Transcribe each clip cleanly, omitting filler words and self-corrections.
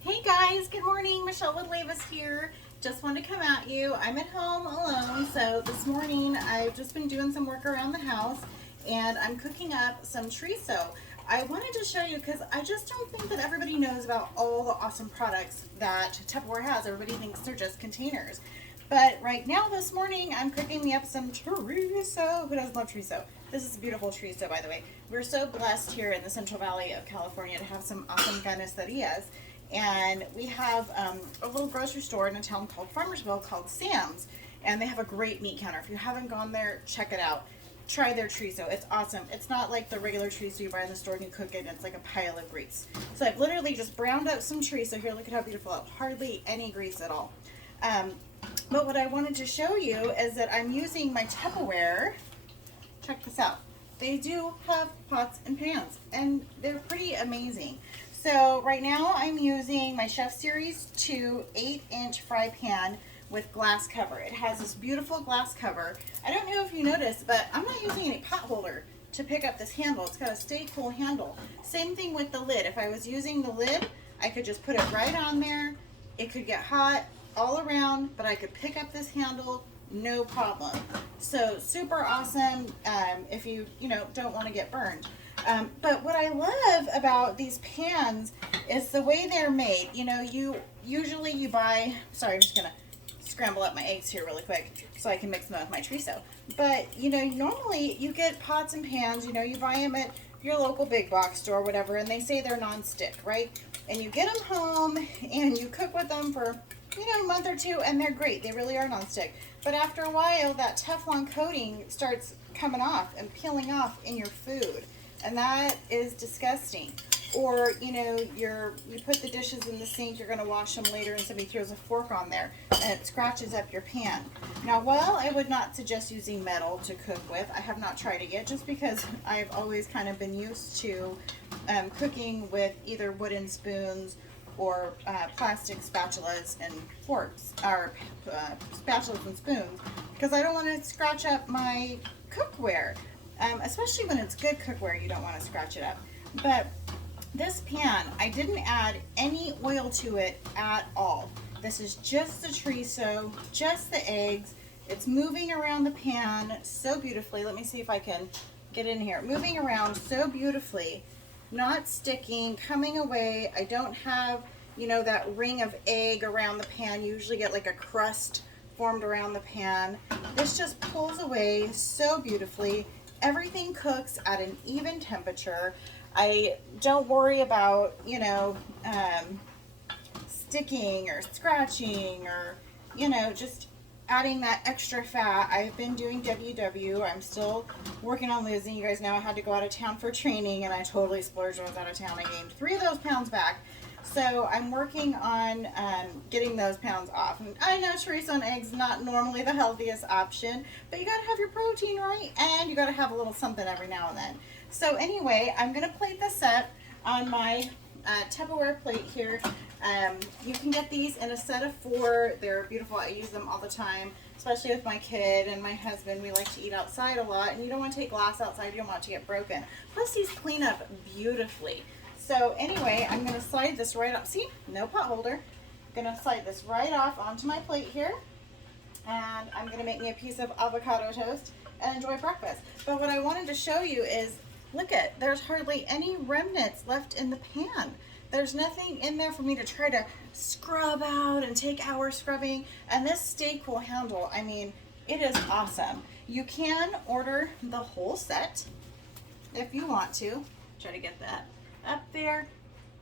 Hey guys, good morning. Michelle with Lavis here. Just wanted to come at you. I'm at home alone, so this morning I've just been doing some work around the house and I'm cooking up some chorizo. I wanted to show you because I just don't think that everybody knows about all the awesome products that Tupperware has. Everybody thinks they're just containers. But right now, this morning, I'm cooking me up some chorizo. Who doesn't love chorizo? This is a beautiful chorizo, by the way. We're so blessed here in the Central Valley of California to have some awesome carnicerias. And we have a little grocery store in a town called Farmersville called Sam's. And they have a great meat counter. If you haven't gone there, check it out. Try their chorizo. It's awesome. It's not like the regular chorizo you buy in the store and you cook it and it's like a pile of grease. So I've literally just browned up some chorizo. Here, look at how beautiful. Hardly any grease at all. But what I wanted to show you is that I'm using my Tupperware. Check this out. They do have pots and pans, and they're pretty amazing. So right now I'm using my Chef Series 2 8-inch fry pan with glass cover. It has this beautiful glass cover. I don't know if you noticed, but I'm not using any pot holder to pick up this handle. It's got a stay cool handle. Same thing with the lid. If I was using the lid, I could just put it right on there. It could get hot all around, but I could pick up this handle, no problem. So super awesome if you don't want to get burned. But what I love about these pans is the way they're made. You usually you buy, sorry, I'm just gonna scramble up my eggs here really quick so I can mix them with my chorizo. But normally you get pots and pans, you buy them at your local big box store or whatever, and they say they're non-stick, right? And you get them home and you cook with them for a month or two, and they're great. They really are non-stick. But after a while, that Teflon coating starts coming off and peeling off in your food, and that is disgusting. Or you put the dishes in the sink, you're going to wash them later, and somebody throws a fork on there, and it scratches up your pan. Now, while I would not suggest using metal to cook with, I have not tried it yet, just because I've always kind of been used to cooking with either wooden spoons or plastic spatulas and forks, or spatulas and spoons, because I don't want to scratch up my cookware. Especially when it's good cookware, you don't want to scratch it up. But this pan, I didn't add any oil to it at all. This is just the chorizo, just the eggs. It's moving around the pan so beautifully. Let me see if I can get in here. Moving around so beautifully. Not sticking, coming away. I don't have, that ring of egg around the pan. You usually get like a crust formed around the pan. This just pulls away so beautifully. Everything cooks at an even temperature. I don't worry about, sticking or scratching or, just adding that extra fat. I've been doing WW. I'm still working on losing. You guys know I had to go out of town for training, and I totally splurged when I was out of town. I gained 3 of those pounds back. So I'm working on getting those pounds off. And I know chorizo and eggs not normally the healthiest option, but you gotta have your protein, right? And you gotta have a little something every now and then. So anyway, I'm gonna plate this up on my Tupperware plate here. You can get these in a set of 4. They're beautiful. I use them all the time, especially with my kid and my husband. We like to eat outside a lot, and you don't want to take glass outside. You don't want it to get broken. Plus, these clean up beautifully. So anyway, I'm going to slide this right up. See, no pot holder. I'm going to slide this right off onto my plate here, and I'm going to make me a piece of avocado toast and enjoy breakfast. But what I wanted to show you is, look at, there's hardly any remnants left in the pan. There's nothing in there for me to try to scrub out and take hours scrubbing. And this stay cool handle, I mean, it is awesome. You can order the whole set if you want to. Try to get that up there.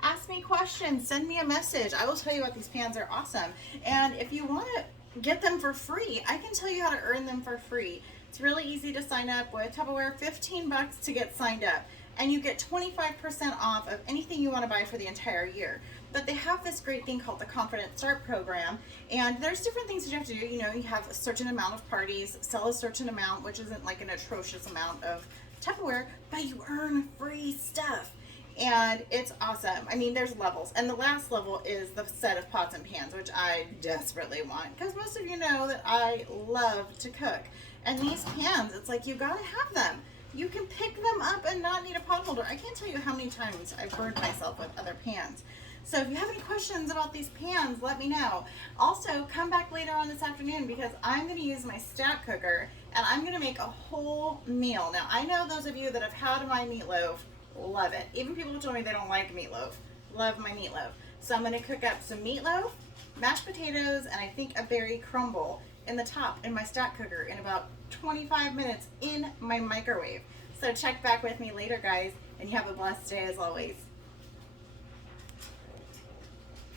Ask me questions, send me a message. I will tell you what, these pans are awesome. And if you want to get them for free, I can tell you how to earn them for free. It's really easy to sign up with Tupperware, $15 to get signed up. And you get 25% off of anything you want to buy for the entire year. But they have this great thing called the Confident Start program, and there's different things that you have to do. You have a certain amount of parties, sell a certain amount, which isn't like an atrocious amount of Tupperware, but you earn free stuff. And it's awesome. I mean, there's levels, and the last level is the set of pots and pans, which I desperately want, because most of you know that I love to cook. And these pans, it's like you gotta have them. You can pick them up and not need a pot holder. I can't tell you how many times I've burned myself with other pans. So if you have any questions about these pans, let me know. Also, come back later on this afternoon because I'm going to use my stack cooker and I'm going to make a whole meal. Now, I know those of you that have had my meatloaf love it. Even people who told me they don't like meatloaf love my meatloaf. So I'm going to cook up some meatloaf, mashed potatoes, and I think a berry crumble in the top in my stack cooker in about 25 minutes in my microwave. So check back with me later, guys, and you have a blessed day as always.